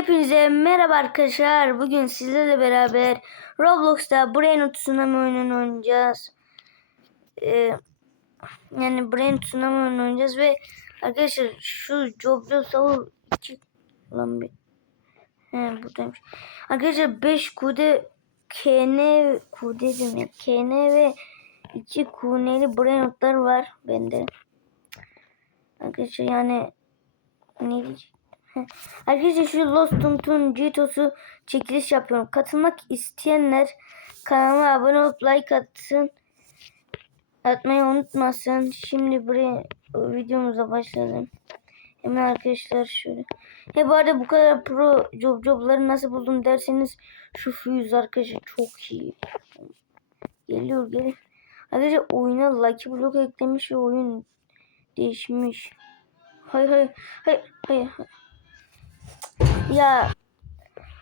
Hepinize merhaba arkadaşlar. Bugün sizlerle beraber Roblox'ta Brain Tsunami oyununu oynayacağız. Ee, yani Brain Tsunami oyununu oynayacağız ve arkadaşlar şu Joblo Savur 2 lan bir He buradaymış. Arkadaşlar 5 kude KN kude ya. KN ve 2 kuneli Brain var bende. Arkadaşlar yani ne diyeceğim? Arkadaşlar şu Lost Tuntun Citos'u çekiliş yapıyorum. Katılmak isteyenler kanalıma abone olup like atsın. Atmayı unutmasın. Şimdi buraya videomuza başlayalım. Hemen arkadaşlar şöyle. He bu arada bu kadar pro job jobları nasıl buldum derseniz şu füze arkadaşlar çok iyi. Geliyor geliyor. Arkadaşlar oyuna Lucky Block eklemiş ve oyun değişmiş. Hayır hayır hayır hayır. hayır. Ya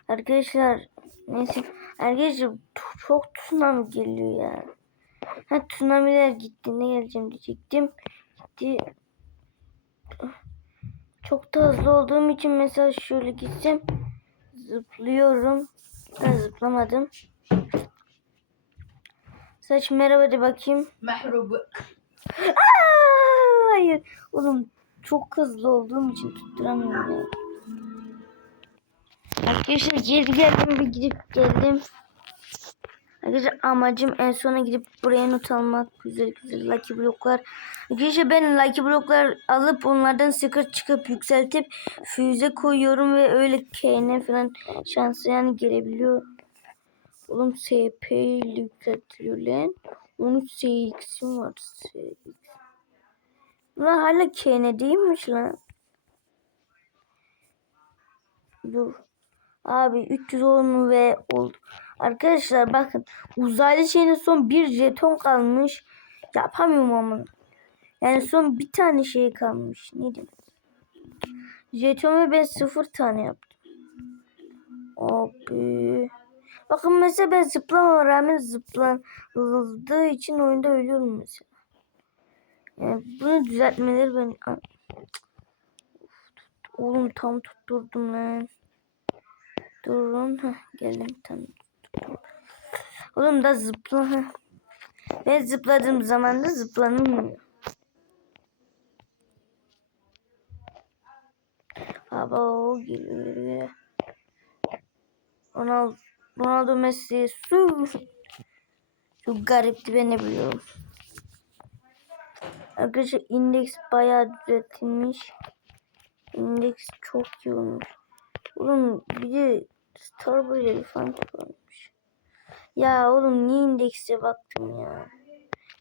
arkadaşlar neyse arkadaşlar çok tsunami geliyor ya. Ha tsunamiler gitti ne geleceğim diyecektim. Gitti. Çok da hızlı olduğum için mesela şöyle gitsem zıplıyorum. Ben zıplamadım. Saç merhaba de bakayım. Merhaba. Aa, hayır. Oğlum çok hızlı olduğum için tutturamıyorum. Ya. Arkadaşlar geri geldim bir gidip geldim. Arkadaşlar amacım en sona gidip buraya not almak. Güzel güzel lucky bloklar. Arkadaşlar ben lucky bloklar alıp onlardan sıkır çıkıp yükseltip füze koyuyorum ve öyle KN falan şansı yani gelebiliyor. Oğlum SP ile yükseltiliyor lan. 13 SX'im var. SX. Bunlar hala KN değilmiş lan. Dur. Abi 310 ve oldu. Arkadaşlar bakın uzaylı şeyin son bir jeton kalmış. Yapamıyorum ama. Yani son bir tane şey kalmış. Ne diyeyim? Jeton ve ben sıfır tane yaptım. Abi. Bakın mesela ben zıplamama rağmen zıplanıldığı için oyunda ölüyorum mesela. Yani bunu düzeltmeleri ben... Oğlum tam tutturdum lan. Durun. Heh, geldim tam. Oğlum da zıpla. Heh. Ben zıpladığım zaman da zıplanılmıyor. Aba o geliyor geliyor. Ronaldo, Ronaldo Messi su. Çok garipti ben ne biliyorum. Arkadaşlar indeks bayağı düzeltilmiş. İndeks çok iyi olmuş. Oğlum bir de Starboy Elephant varmış. Ya oğlum niye indekse baktım ya.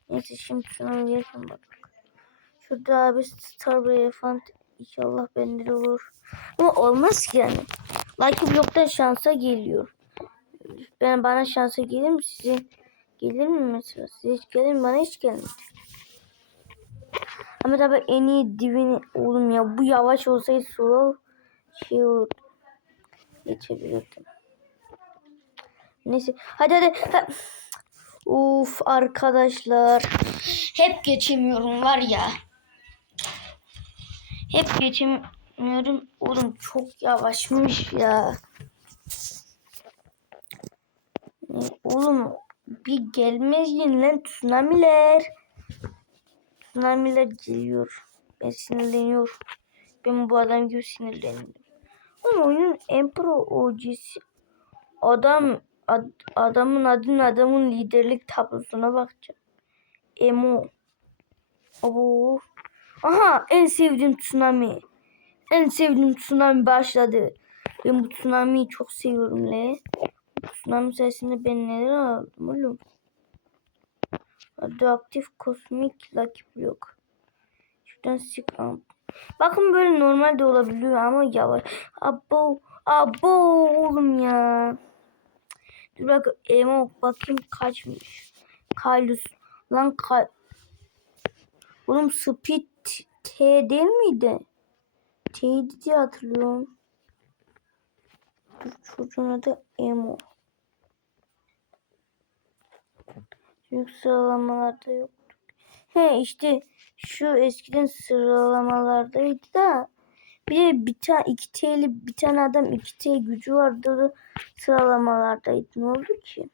Neyse şimdi şuna gelsin bak. Şurada abi Starboy Elephant inşallah bende de olur. Ama olmaz ki yani. Lucky Block'tan şansa geliyor. Ben bana şansa gelir mi size? Gelir mi mesela? Size hiç gelir mi? Bana hiç gelmedi. Ama tabii en iyi divini oğlum ya bu yavaş olsaydı solo şey olurdu. Geçebilirdim. Neyse hadi hadi. Ha. Uf arkadaşlar. Hep geçemiyorum var ya. Hep geçemiyorum. Oğlum çok yavaşmış ya. Oğlum bir gelmeyin lan tsunamiler. Tsunamiler geliyor. Ben sinirleniyorum. Ben bu adam gibi sinirleniyorum. Ama oyunun en pro OG'si adam ad, adamın adının adamın liderlik tablosuna bakacağım. Emo. Abo. Aha en sevdiğim tsunami. En sevdiğim tsunami başladı. Ben bu tsunamiyi çok seviyorum le. Bu tsunami sayesinde ben neler aldım oğlum. Radyoaktif kosmik lucky block. Şuradan sık al. Bakın böyle normal de olabiliyor ama yavaş. Abo, abo oğlum ya. Dur bak emo bakayım kaçmış. Kailus. Lan kay... Oğlum speed T değil miydi? T'ydi diye hatırlıyorum. Dur çocuğun adı emo. Büyük sıralamalarda yoktu. He işte şu eskiden sıralamalardaydı da Bir de bir tane 2 T'li bir tane adam 2 T gücü vardı sıralamalardaydı. Ne oldu ki?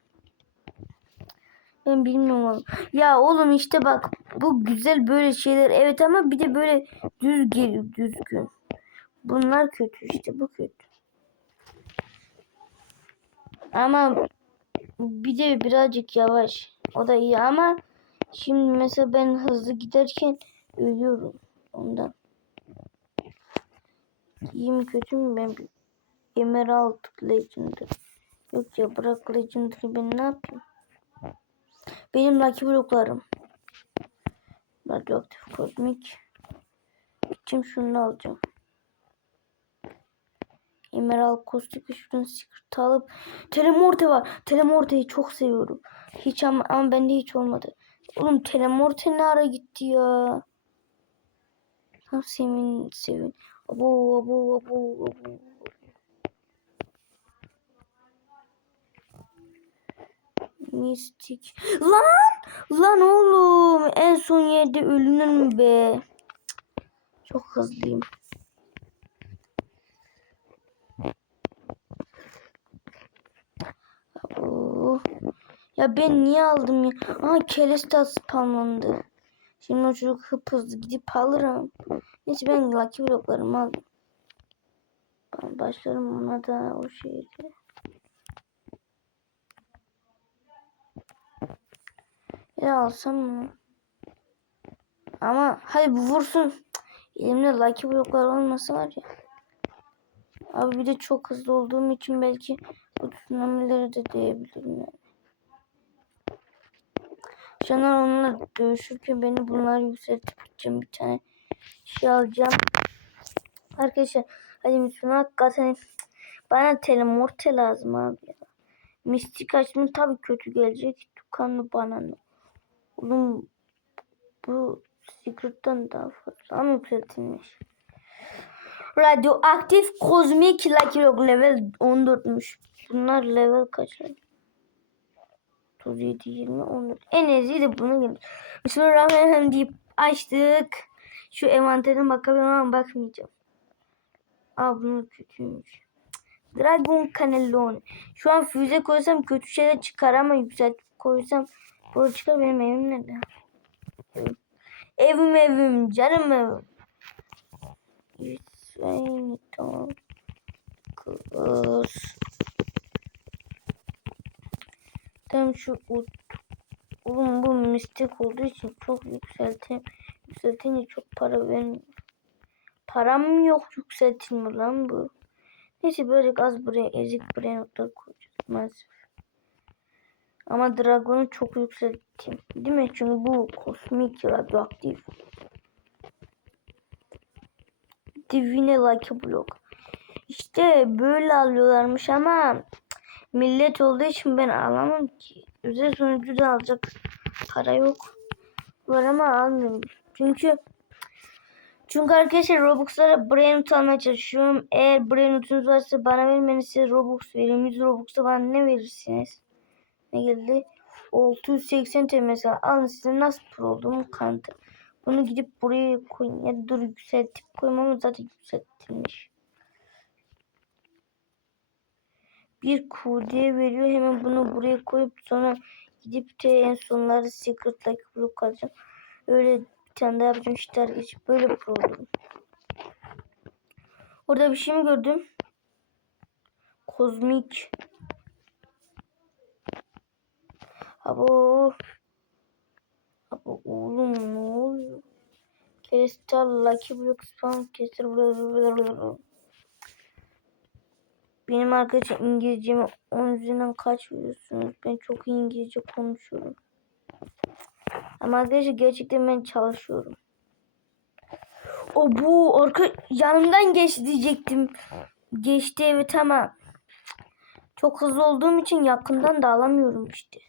Ben bilmiyorum. Ya oğlum işte bak bu güzel böyle şeyler evet ama bir de böyle düz geliyor düzgün. Bunlar kötü işte bu kötü. Ama bir de birazcık yavaş. O da iyi ama şimdi mesela ben hızlı giderken ölüyorum ondan. İyi kötü mü ben bir Emerald Legendary. Yok ya bırak Legendary ben ne yapayım? Benim Lucky bloklarım. Radyoaktif kozmik. Gideceğim şunu alacağım. Emerald kostik şuradan secret alıp Telemorte var. Telemorte'yi çok seviyorum. Hiç ama, ama bende hiç olmadı. Oğlum Telemorte ne ara gitti ya? Ha senin sevin. Abo abo abo abo. Mistik. Lan! Lan oğlum en son yerde ölünür mü be? Çok hızlıyım. Ya ben niye aldım ya? Aa Kelestat spamlandı. Şimdi o çocuk hıp hızlı gidip alırım. Neyse ben Lucky bloklarımı aldım. Ben başlarım ona da o şeyde. Ya alsam mı? Ama hadi bu vursun. Elimde Lucky bloklar olmasa var ya. Abi bir de çok hızlı olduğum için belki bu tsunamileri de diyebilirim yani. Caner onunla dövüşürken beni bunlar yükseltip gideceğim bir tane şey alacağım. Arkadaşlar hadi şunu hakikaten bana telemorte lazım abi ya. Mistik açmış tabii kötü gelecek. Tukanlı bana ne? Oğlum bu Secret'tan daha fazla ama yükseltilmiş. Radyoaktif kozmik Rock level 14'müş. Bunlar level kaç? 37, 20, 14. En eziği de buna gelir. Bismillahirrahmanirrahim deyip açtık. Şu envanterine bakabilirim ama bakmayacağım. Aa bunun kötüymüş. Dragon Cannelloni. Şu an füze koysam kötü şeyler çıkar ama yükselt koysam böyle çıkar benim evim nerede? Evim. Evim canım evim. Hüseyin tamam. Kız. Tam şu. Oğlum bu mistik olduğu için çok yükseltin yükseltince çok para vermiyor. Param yok yükseltilmiyor lan bu. Neyse böyle az buraya ezik buraya notlar koyacağız maalesef. Ama dragonu çok yükselttim. Değil mi? Çünkü bu kosmik radyoaktif. Divine Lucky Block. İşte böyle alıyorlarmış ama millet olduğu için ben alamam ki. Özel sonucu da alacak para yok. Var ama almıyorum. Çünkü çünkü arkadaşlar Robux'lara Brainroot almaya çalışıyorum. Eğer Brainroot'unuz varsa bana ben size Robux veririm. 100 Robux'ta bana ne verirsiniz? Ne geldi? 680 TL mesela. Alın size nasıl pro olduğumu kanıtı. Bunu gidip buraya koyun. Ya dur yükseltip koyayım ama zaten yükseltilmiş. Bir kudiye veriyor. Hemen bunu buraya koyup sonra gidip de en sonları Secret Like Block alacağım. Öyle bir tane daha yapacağım işler böyle pro olurum. Orada bir şey mi gördüm? Kozmik. Abo. Abo oğlum ne oluyor? Kristal Lucky Block spam kesir. Benim arkadaşım İngilizcemi 10 üzerinden kaç veriyorsunuz? Ben çok iyi İngilizce konuşuyorum. Ama arkadaşlar gerçekten ben çalışıyorum. O bu arka yanımdan geçti diyecektim. Geçti evet ama çok hızlı olduğum için yakından da alamıyorum işte.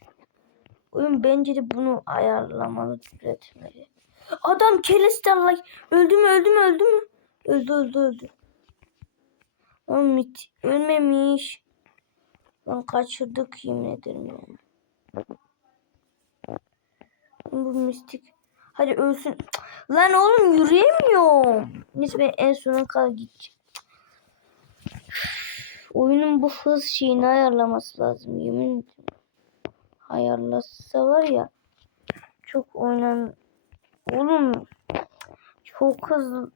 Oyun bence de bunu ayarlamalı, düzeltmeli. Adam Kelestar'la öldü mü öldü mü öldü mü? Öldü öldü öldü. Oğlum ölmemiş. Lan kaçırdık yemin ederim ya. Bu mistik. Hadi ölsün. Lan oğlum yürüyemiyorum. Neyse ben en sona kadar gideceğim. Oyunun bu hız şeyini ayarlaması lazım. Yemin ediyorum. Ayarlasa var ya. Çok oynan. Oğlum. Çok hızlı.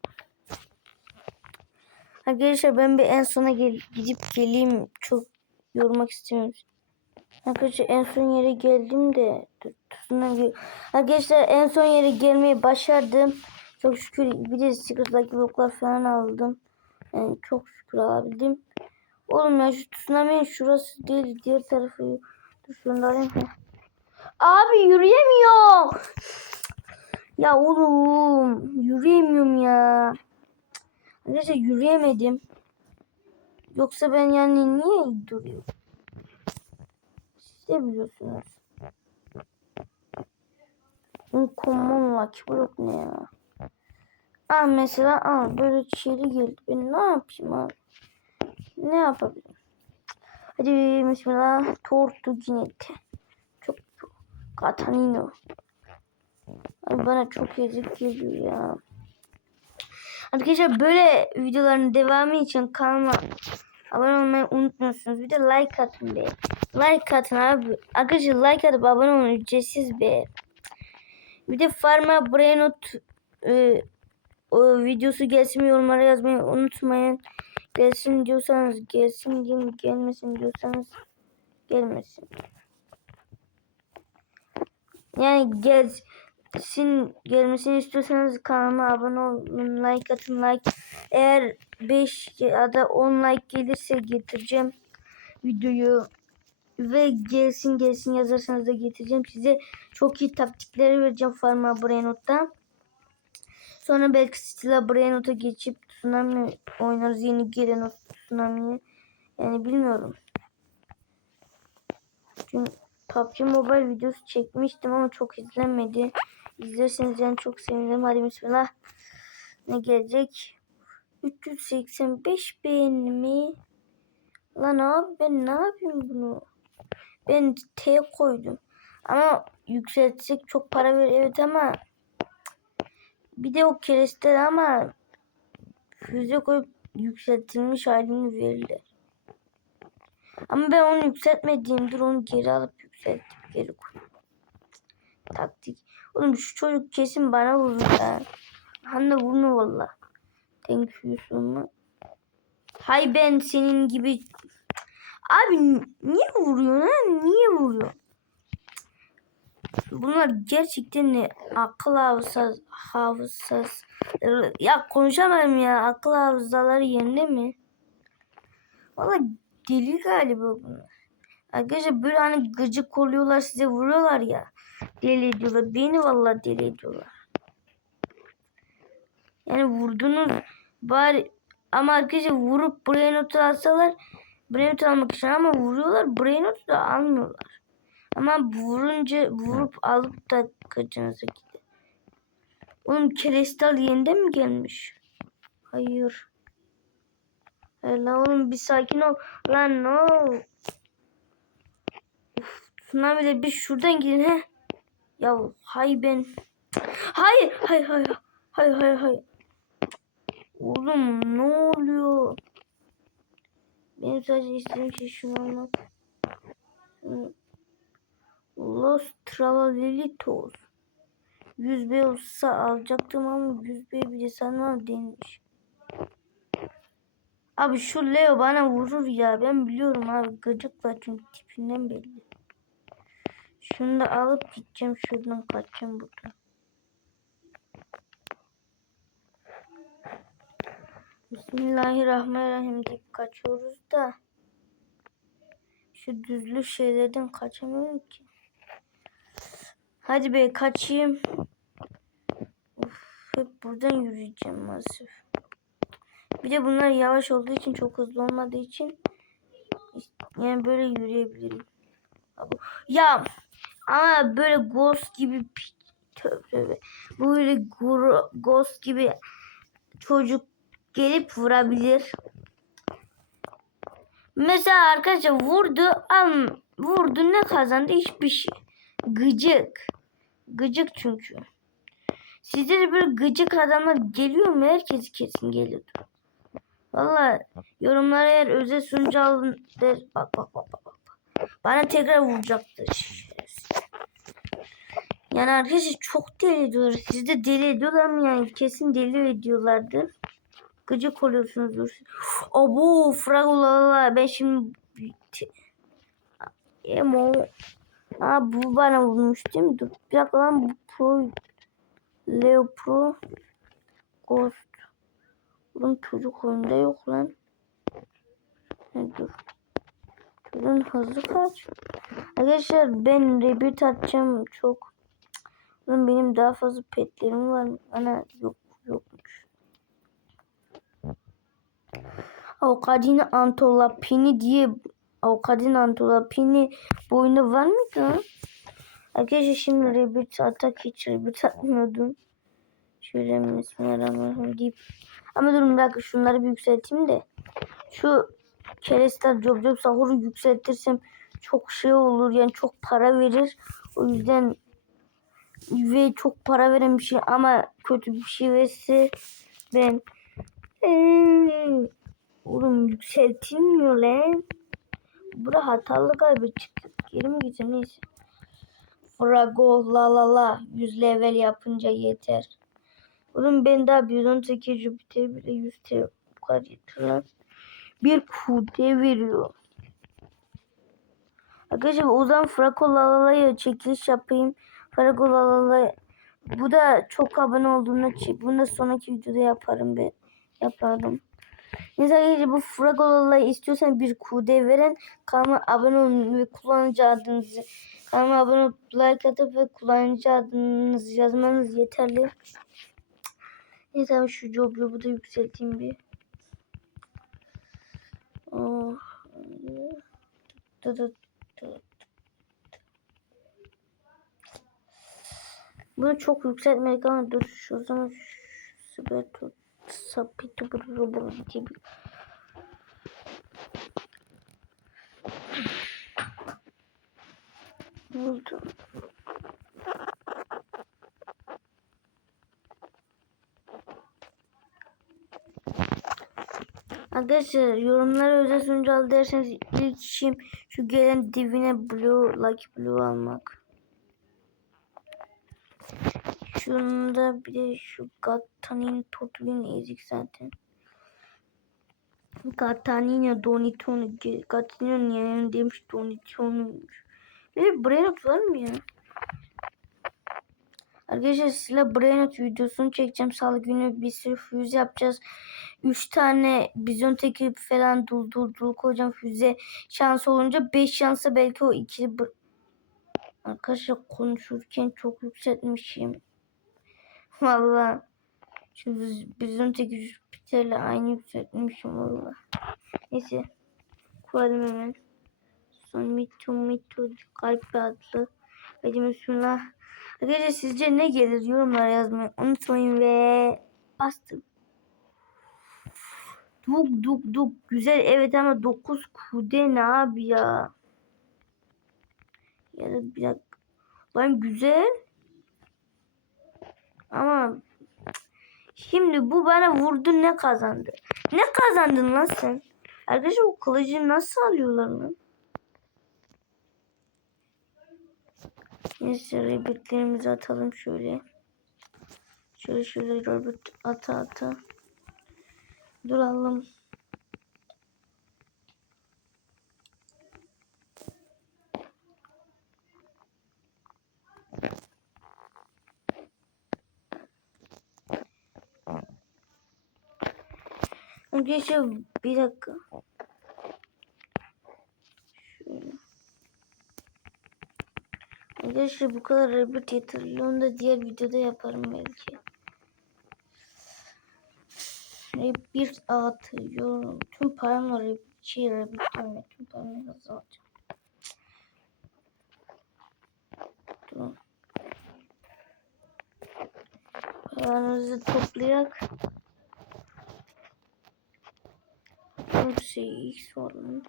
Arkadaşlar ben bir en sona gel gidip geleyim. Çok yormak istemiyorum. Arkadaşlar en son yere geldim de dur, tsunami- Arkadaşlar en son yere gelmeyi başardım. Çok şükür bir de secret lucky falan aldım. Yani çok şükür alabildim. Oğlum ya şu tsunami'nin şurası değil diğer tarafı. Dur. Heh. Abi yürüyemiyorum. Ya oğlum yürüyemiyorum ya. Arkadaşlar yürüyemedim. Yoksa ben yani niye duruyorum? Siz de biliyorsunuz. Uncommon Lucky Block ne ya? Ah mesela al böyle çeri geldi. Ben ne yapayım abi? Ne yapabilirim? Hadi bismillah. Tortu Ginete. Çok Katanino. Abi bana çok yazık geliyor ya. Arkadaşlar böyle videoların devamı için kanalıma abone olmayı unutmuyorsunuz. Bir de like atın be. Like atın abi. Arkadaşlar like atıp abone olun ücretsiz be. Bir de Farma Brainot e, o videosu gelsin yorumlara yazmayı unutmayın. Gelsin diyorsanız gelsin gel gelmesin diyorsanız gelmesin. Yani gelsin gelmesini istiyorsanız kanalıma abone olun, like atın, like. Eğer 5 ya da 10 like gelirse getireceğim videoyu ve gelsin gelsin yazarsanız da getireceğim. Size çok iyi taktikleri vereceğim Farma Brainot'ta. Sonra belki Stila Brainot'a geçip Tsunami oynarız. Yeni gelen o Tsunami'yi. Yani bilmiyorum. Çünkü PUBG Mobile videosu çekmiştim ama çok izlenmedi. İzlerseniz yani çok sevinirim. Hadi bismillah. Ne gelecek? 385 beğeni mi? Lan abi ben ne yapayım bunu? Ben T koydum. Ama yükseltsek çok para ver evet ama bir de o kereste ama füze koyup yükseltilmiş halini verirler. Ama ben onu yükseltmediğimdir onu geri alıp yükseltip geri koyuyorum. Taktik. Oğlum şu çocuk kesin bana vurur ya. Hanne vurma valla. Thank you so. Hay ben senin gibi Abi niye vuruyor ha? Niye vuruyor? Bunlar gerçekten ne? Akıl hafızası, hafızası. Ya konuşamadım ya. Akıl hafızaları yerinde mi? Valla deli galiba bunlar. Arkadaşlar böyle hani gıcık oluyorlar size vuruyorlar ya. Deli ediyorlar. Beni valla deli ediyorlar. Yani vurdunuz bari ama arkadaşlar vurup buraya not alsalar not almak için ama vuruyorlar not da almıyorlar. Ama vurunca vurup alıp da kaçınıza gidiyor. Oğlum Kelestal yeniden mi gelmiş? Hayır. Ela oğlum bir sakin ol. Lan no. Uf, Tsunami de bir şuradan gidin he. Ya hay ben. Hayır hayır hayır. Hayır hayır hayır. Oğlum ne oluyor? Benim sadece istediğim şey şunu. Şunu- Los Tralalelitos. 100 B olsa alacaktım ama 100 B bir de sana değilmiş. Abi şu Leo bana vurur ya. Ben biliyorum abi. Gıcıklar çünkü tipinden belli. Şunu da alıp gideceğim şuradan kaçacağım buradan. Bismillahirrahmanirrahim deyip kaçıyoruz da. Şu düzlü şeylerden kaçamıyorum ki. Hadi be kaçayım. Uf, hep buradan yürüyeceğim maalesef. Bir de bunlar yavaş olduğu için çok hızlı olmadığı için yani böyle yürüyebilirim. Ya ama böyle ghost gibi tövbe. Böyle gro- ghost gibi çocuk gelip vurabilir. Mesela arkadaşlar vurdu am vurdu ne kazandı hiçbir şey. Gıcık. Gıcık çünkü. Sizde de böyle gıcık adamlar geliyor mu? Herkes kesin geliyordur. Valla yorumlara eğer özel sunucu aldın der. Bak bak bak bak. bak. Bana tekrar vuracaktı. Yani arkadaşlar çok deli ediyorlar. Siz de deli ediyorlar mı yani? Kesin deli ediyorlardır. Gıcık oluyorsunuzdur. Abo fragolala ben şimdi Emo Aa bu bana vurmuş değil mi? Dur bir dakika lan bu pro Leo Pro Ghost Oğlum çocuk oyunda yok lan. Ne dur. Çocuğun hızı kaç? Arkadaşlar ben rebirth atacağım çok. Oğlum benim daha fazla petlerim var. Ana yok yokmuş. Avokadini Antolapini diye Avokadini Antolapini bu oyunda var mıydı lan? Arkadaşlar şimdi rebirth atak hiç rebirth atmıyordum. Şöyle bismillahirrahmanirrahim deyip. Ama durun bir dakika şunları bir yükselteyim de. Şu kereste Job Job Sahur'u yükseltirsem çok şey olur yani çok para verir. O yüzden ve çok para veren bir şey ama kötü bir şey verirse ben Eee, oğlum yükseltilmiyor lan. Bura hatalı galiba çıktı. Geri mi gideceğim neyse. Frago la la la 100 level yapınca yeter. Oğlum ben daha 118 Jupiter bile 100 TL bu kadar yeter lan. Bir kude veriyor. Arkadaşlar o zaman Frago la la la'ya çekiliş yapayım. La bu da çok abone olduğunda çek. Bunu da sonraki videoda yaparım ben. Yaparım. Arkadaşlar bu Fragola'yı istiyorsan bir kude veren kanalıma abone olun ve kullanıcı adınızı kanalıma abone olup like atıp ve kullanıcı adınızı yazmanız yeterli. Neyse şu job job'u da yükselteyim bir. Oh. Dı dı dı. Bunu çok yükseltmedik ama dur şu zaman süper sapito bunu gibi. Ne oldu? Arkadaşlar yorumlara özel sunucu al derseniz ilk işim şu gelen divine blue lucky blue almak. Şunda bir de şu Gattanin Totulin ezik zaten. Gattanina Donitonu Gattanina yani demiş Donitonu'ymuş. Böyle Brainot var mı ya? Arkadaşlar size Brainot videosunu çekeceğim. Salı günü bir sürü füze yapacağız. 3 tane bizon teki falan dul dul dul koyacağım füze. Şans olunca 5 şansa belki o ikili Arkadaşlar konuşurken çok yükseltmişim. Valla. Şu bizim tek Jüpiter'le aynı yükseltmişim valla. Neyse. Koyalım hemen. Son mito mito kalp adlı. Hadi bismillah. Arkadaşlar sizce ne gelir yorumlara yazmayı unutmayın ve bastım. Duk duk duk güzel evet ama 9 kude ne abi ya. Ya da bir dakika. Lan güzel. Ama şimdi bu bana vurdu ne kazandı? Ne kazandın lan sen? Arkadaşlar o kılıcı nasıl alıyorlar lan? Neyse rebirtlerimizi atalım şöyle. Şöyle şöyle rebirt ata ata. Duralım. Arkadaşlar bir dakika. Şöyle. Arkadaşlar bu kadar rebirth yeterli. Onu da diğer videoda yaparım belki. Rebirth atıyorum. Tüm paramla rebirth şey rebirth diyorum. Tüm paramla. Dur. Paranızı toplayak. Şey sorun.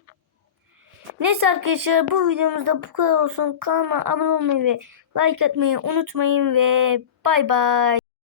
Neyse arkadaşlar bu videomuzda bu kadar olsun. Kanalıma abone olmayı ve like atmayı unutmayın ve bay bay.